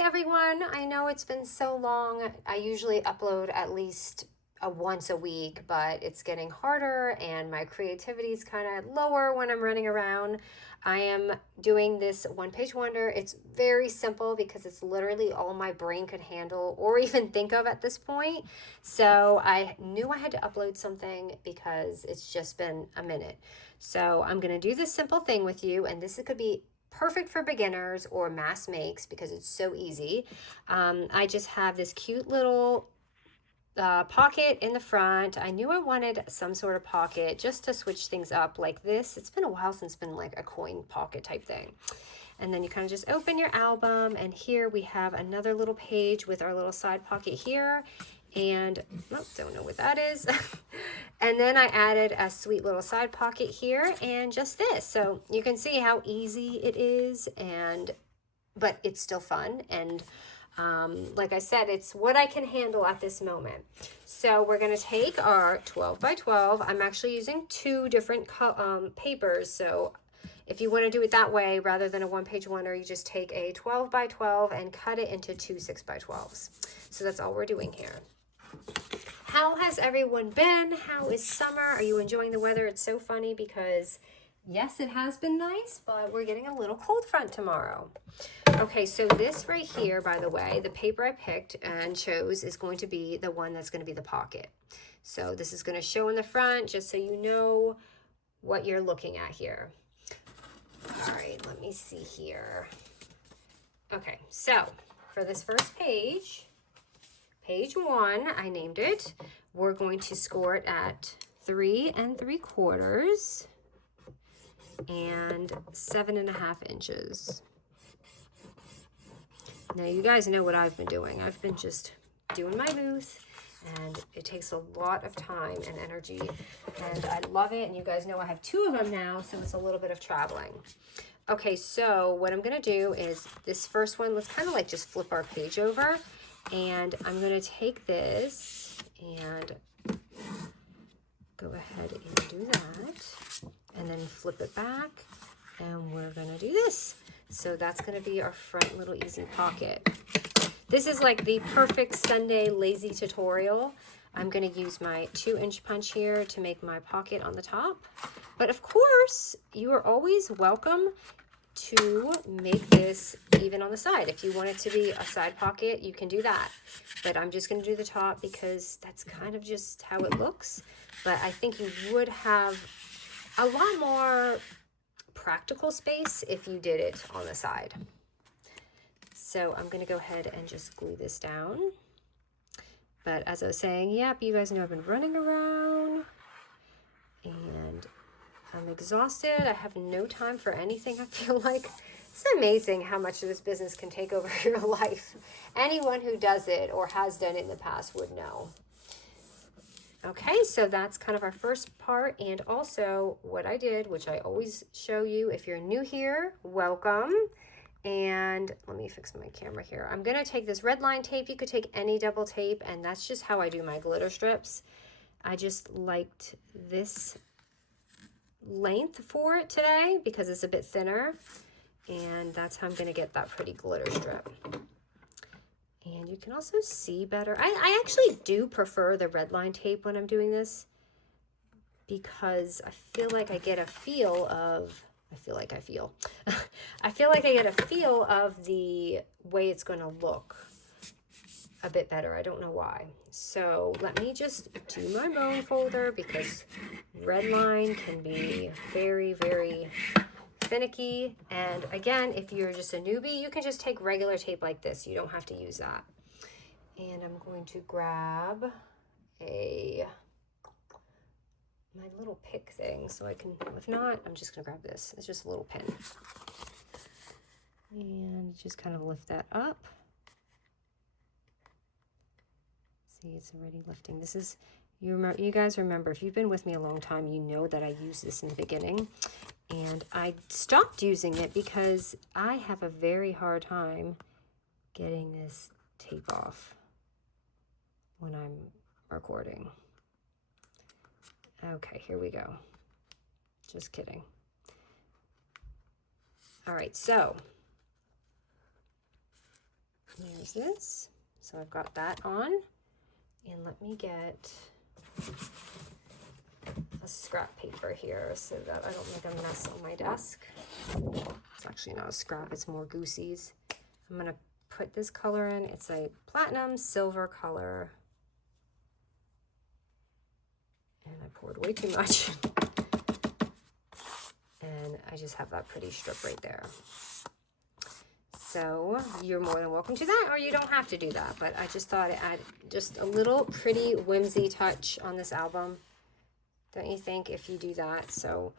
Hi everyone. I know it's been so long. I usually upload at least once a week, but it's getting harder and my creativity is kind of lower when I'm running around. I am doing this one page wonder. It's very simple because it's literally all my brain could handle or even think of at this point. So I knew I had to upload something because it's just been a minute. So I'm going to do this simple thing with you, and this could be perfect for beginners or mass makes because it's so easy. I just have this cute little pocket in the front. I knew I wanted some sort of pocket just to switch things up like this. It's been a while since it's been like a coin pocket type thing. And then you kind of just open your album, and here we have another little page with our little side pocket here. And oh, don't know what that is. And then I added a sweet little side pocket here and just this. So you can see how easy it is, but it's still fun. And like I said, it's what I can handle at this moment. So we're going to take our 12 by 12. I'm actually using two different papers. So if you want to do it that way, rather than a one-page wonder, you just take a 12 by 12 and cut it into two 6 by 12s. So that's all we're doing here. How has everyone been? How is summer? Are you enjoying the weather? It's so funny because yes, it has been nice, but we're getting a little cold front tomorrow. Okay, so this right here, by the way, the paper I picked and chose is going to be the one that's going to be the pocket. So this is going to show in the front just so you know what you're looking at here. All right, let me see here. Okay, so for this first page, page 1, I named it. We're going to score it at 3 3/4 and 7.5 inches. Now you guys know what I've been doing. I've been just doing my booth, and it takes a lot of time and energy, and I love it. And you guys know I have 2 of them now, so it's a little bit of traveling. Okay, so what I'm gonna do is this first one, let's kind of like just flip our page over, and I'm gonna take this and go ahead and do that, and then flip it back, and we're gonna do this. So that's gonna be our front little easy pocket. This is like the perfect Sunday lazy tutorial. I'm gonna use my 2-inch punch here to make my pocket on the top. But of course, you are always welcome to make this even on the side. If you want it to be a side pocket, you can do that. But I'm just gonna do the top because that's kind of just how it looks. But I think you would have a lot more practical space if you did it on the side. So I'm going to go ahead and just glue this down. But as I was saying, yep, you guys know I've been running around and I'm exhausted. I have no time for anything. I feel like it's amazing how much of this business can take over your life. Anyone who does it or has done it in the past would know. Okay, so that's kind of our first part, and also what I did, which I always show you if you're new here, welcome. And let me fix my camera here. I'm gonna take this red line tape. You could take any double tape, and that's just how I do my glitter strips. I just liked this length for it today because it's a bit thinner, and that's how I'm gonna get that pretty glitter strip. And you can also see better. I actually do prefer the red line tape when I'm doing this because I feel like I get a feel of, I feel like I get a feel of the way it's going to look a bit better. I don't know why. So let me just do my bone folder because red line can be very, very finicky. And again, if you're just a newbie, you can just take regular tape like this. You don't have to use that. And I'm going to grab my little pick thing so I can, if not, I'm just gonna grab this. It's just a little pin. And just kind of lift that up. See, it's already lifting. This is, you guys remember, if you've been with me a long time, you know that I used this in the beginning. And I stopped using it because I have a very hard time getting this tape off when I'm recording. Okay, here we go. Just kidding. All right, so there's this. So I've got that on. And let me get a scrap paper here so that I don't make a mess on my desk. It's actually not a scrap, it's more Goose Dies. I'm gonna put this color in. It's a platinum silver color. And I poured way too much. And I just have that pretty strip right there. So you're more than welcome to that, or you don't have to do that. But I just thought I'd add just a little pretty whimsy touch on this album. Don't you think, if you do that? So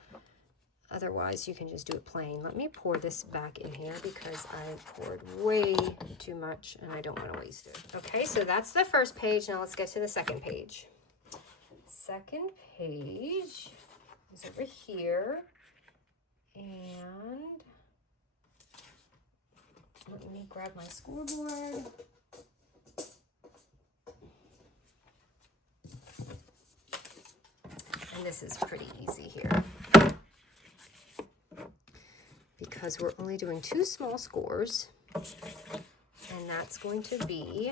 otherwise you can just do it plain. Let me pour this back in here because I poured way too much and I don't want to waste it. Okay, so that's the first page. Now let's get to the second page. Second page is over here. And let me grab my scoreboard. And this is pretty easy here because we're only doing 2 small scores, and that's going to be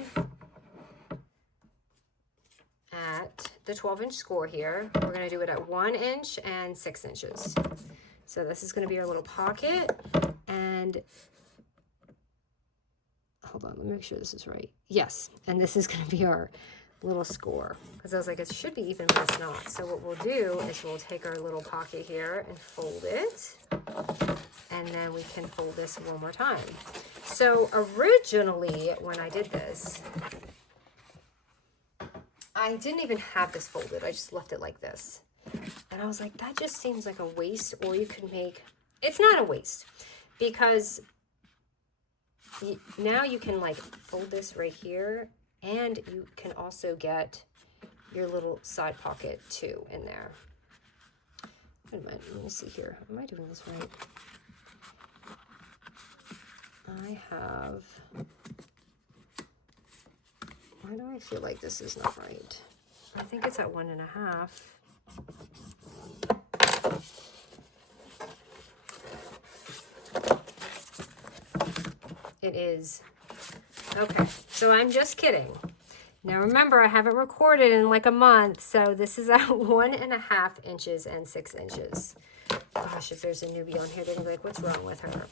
at the 12-inch score here. We're going to do it at 1 inch and 6 inches. So this is going to be our little pocket, and hold on, let me make sure this is right. Yes, and this is going to be our little score, because I was like, it should be even, but it's not. So what we'll do is we'll take our little pocket here and fold it, and then we can fold this one more time. So originally when I did this, I didn't even have this folded. I just left it like this. And I was like, that just seems like a waste. Or you could make, it's not a waste, because now you can like fold this right here, and you can also get your little side pocket too in there. Wait a minute, let me see here. Am I doing this right? I have, why do I feel like this is not right? I think it's at 1.5. It is. Okay, so I'm just kidding. Now remember, I haven't recorded in like a month, so this is at 1.5 inches and 6 inches. Gosh, if there's a newbie on here, they're gonna be like, what's wrong with her?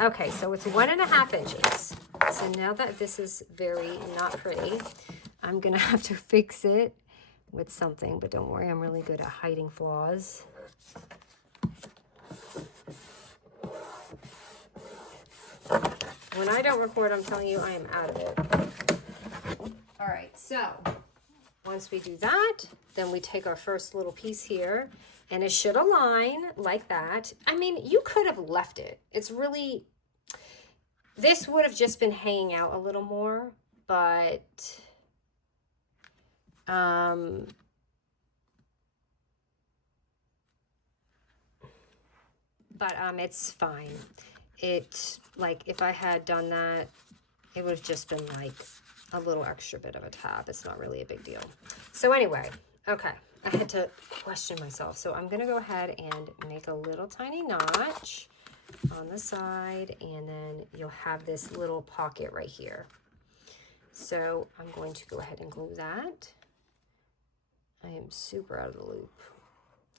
Okay, so it's 1.5 inches. So now that this is very not pretty, I'm gonna have to fix it with something, but don't worry, I'm really good at hiding flaws. When I don't record, I'm telling you, I am out of it. All right, so once we do that, then we take our first little piece here, and it should align like that. I mean, you could have left it. It's really, this would have just been hanging out a little more, but it's fine. It, like, if I had done that, it would have just been like a little extra bit of a tab. It's not really a big deal. So anyway, okay, I had to question myself. So I'm gonna go ahead and make a little tiny notch on the side, and then you'll have this little pocket right here. So I'm going to go ahead and glue that. I am super out of the loop.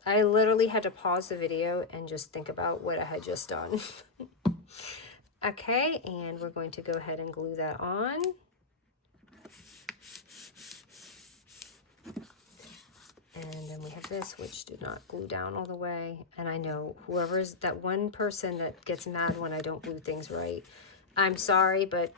I literally had to pause the video and just think about what I had just done. Okay, and we're going to go ahead and glue that on. And then we have this, which did not glue down all the way. And I know whoever's that one person that gets mad when I don't glue things right, I'm sorry, but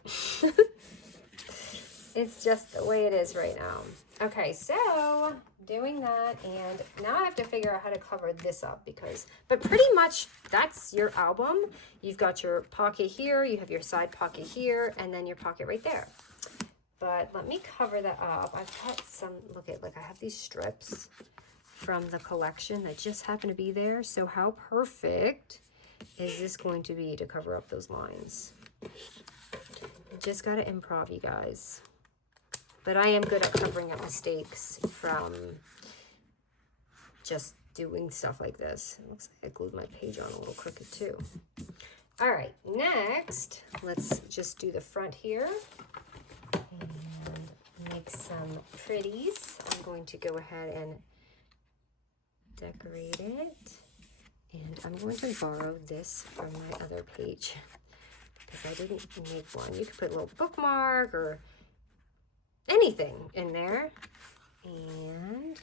it's just the way it is right now. Okay, so doing that, and now I have to figure out how to cover this up, because, but pretty much that's your album. You've got your pocket here, you have your side pocket here, and then your pocket right there. But let me cover that up. I've got some, look at, like I have these strips from the collection that just happen to be there. So how perfect is this going to be to cover up those lines? Just got to improv, you guys. But I am good at covering up mistakes from just doing stuff like this. It looks like I glued my page on a little crooked too. All right, next, let's just do the front here. and make some pretties. I'm going to go ahead and decorate it. And I'm going to borrow this from my other page because I didn't make one. You could put a little bookmark or anything in there. And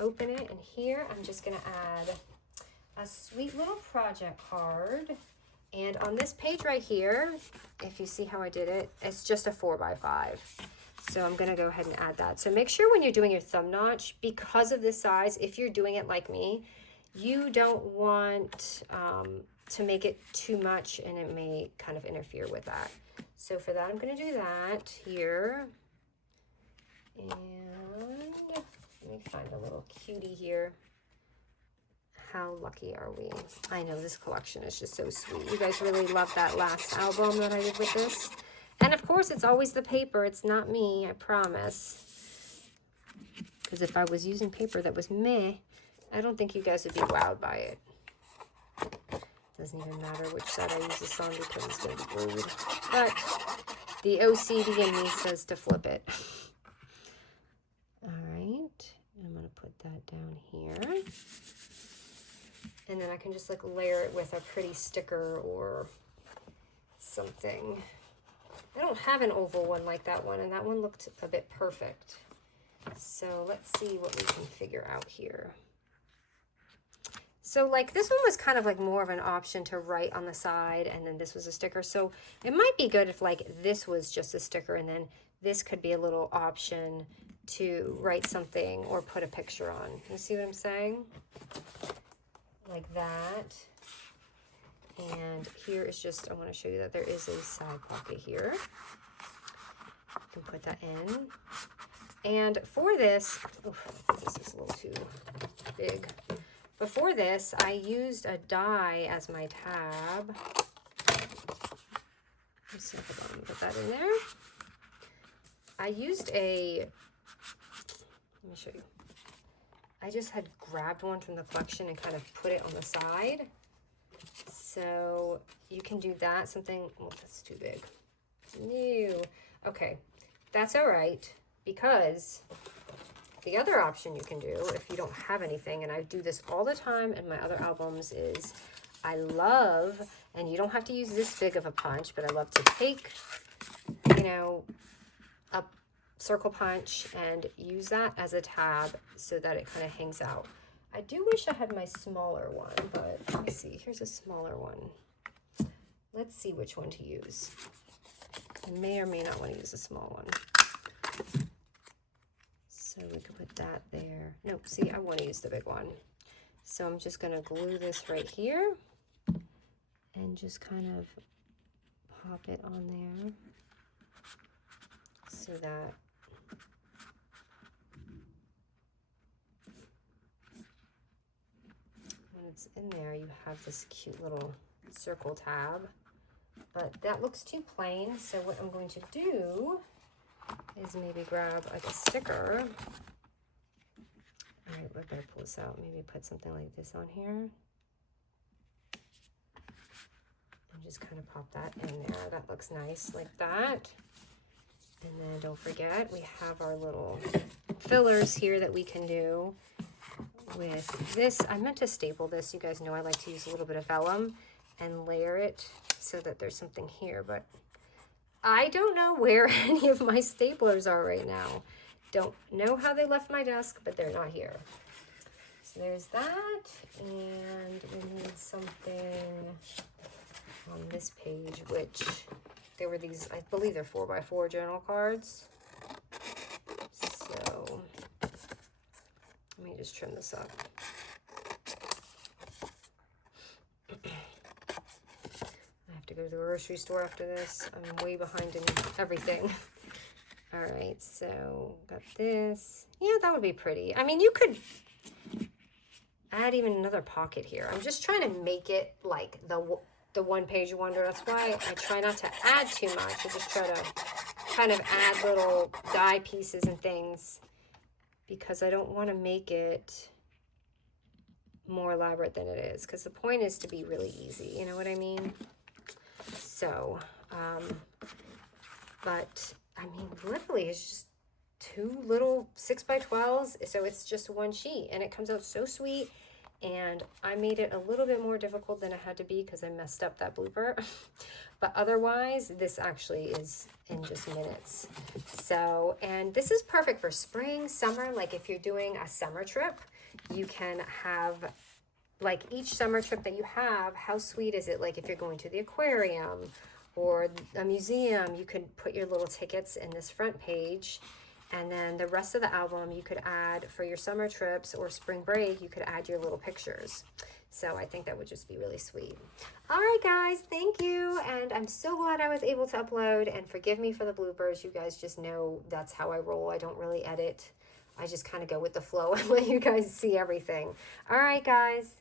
open it, and here I'm just gonna add a sweet little project card. And on this page right here, if you see how I did it, it's just a 4x5. So I'm gonna go ahead and add that. So make sure when you're doing your thumb notch, because of this size, if you're doing it like me, you don't want to make it too much, and it may kind of interfere with that. So for that, I'm gonna do that here. And let me find a little cutie here. How lucky are we? I know this collection is just so sweet. You guys really love that last album that I did with this. And of course, it's always the paper. It's not me, I promise. Because if I was using paper that was meh, I don't think you guys would be wowed by it. Doesn't even matter which side I use this on because it's going to be rude. But the OCD in me says to flip it. All right, I'm going to put that down here. And then I can just like layer it with a pretty sticker or something. I don't have an oval one like that one, and that one looked a bit perfect. So let's see what we can figure out here. So like this one was kind of like more of an option to write on the side, and then this was a sticker. So it might be good if like this was just a sticker, and then this could be a little option to write something or put a picture on. You see what I'm saying? Like that. And here is just, I want to show you that there is a side pocket here. You can put that in. And for this, oh, this is a little too big. But for this, I used a die as my tab. Let's see if I can put that in there. I used a, let me show you. I just had grabbed one from the collection and kind of put it on the side. So you can do that. Something, oh, that's too big. No. Okay, that's all right, because the other option you can do if you don't have anything, and I do this all the time in my other albums, is I love, and you don't have to use this big of a punch, but I love to take, you know, a circle punch and use that as a tab so that it kind of hangs out. I do wish I had my smaller one, but let me see. Here's a smaller one. Let's see which one to use. I may or may not want to use a small one. So we can put that there. Nope, see, I want to use the big one. So I'm just going to glue this right here and just kind of pop it on there so that when it's in there, you have this cute little circle tab. But that looks too plain, so what I'm going to do is maybe grab like a sticker. All right, we better pull this out. Maybe put something like this on here. And just kind of pop that in there. That looks nice like that. And then don't forget, we have our little fillers here that we can do with this. I meant to staple this. You guys know I like to use a little bit of vellum and layer it so that there's something here, but I don't know where any of my staplers are right now. Don't know how they left my desk, but they're not here. So there's that, and we need something on this page, which there were these, I believe they're 4x4 journal cards. So let me just trim this up. To go to the grocery store after this. I'm way behind in everything. All right, so got this. Yeah, that would be pretty. I mean, you could add even another pocket here. I'm just trying to make it like the one-page wonder. That's why I try not to add too much. I just try to kind of add little die pieces and things because I don't want to make it more elaborate than it is, because the point is to be really easy. You know what I mean? So, but I mean, literally, it's just two little 6x12s. So it's just one sheet and it comes out so sweet. And I made it a little bit more difficult than it had to be because I messed up that blooper. But otherwise, this actually is in just minutes. So, and this is perfect for spring, summer. Like if you're doing a summer trip, you can have, like each summer trip that you have, how sweet is it? Like if you're going to the aquarium or a museum, you could put your little tickets in this front page. And then the rest of the album you could add for your summer trips or spring break, you could add your little pictures. So I think that would just be really sweet. All right, guys, thank you. And I'm so glad I was able to upload, and forgive me for the bloopers. You guys just know that's how I roll. I don't really edit. I just kind of go with the flow and let you guys see everything. All right, guys.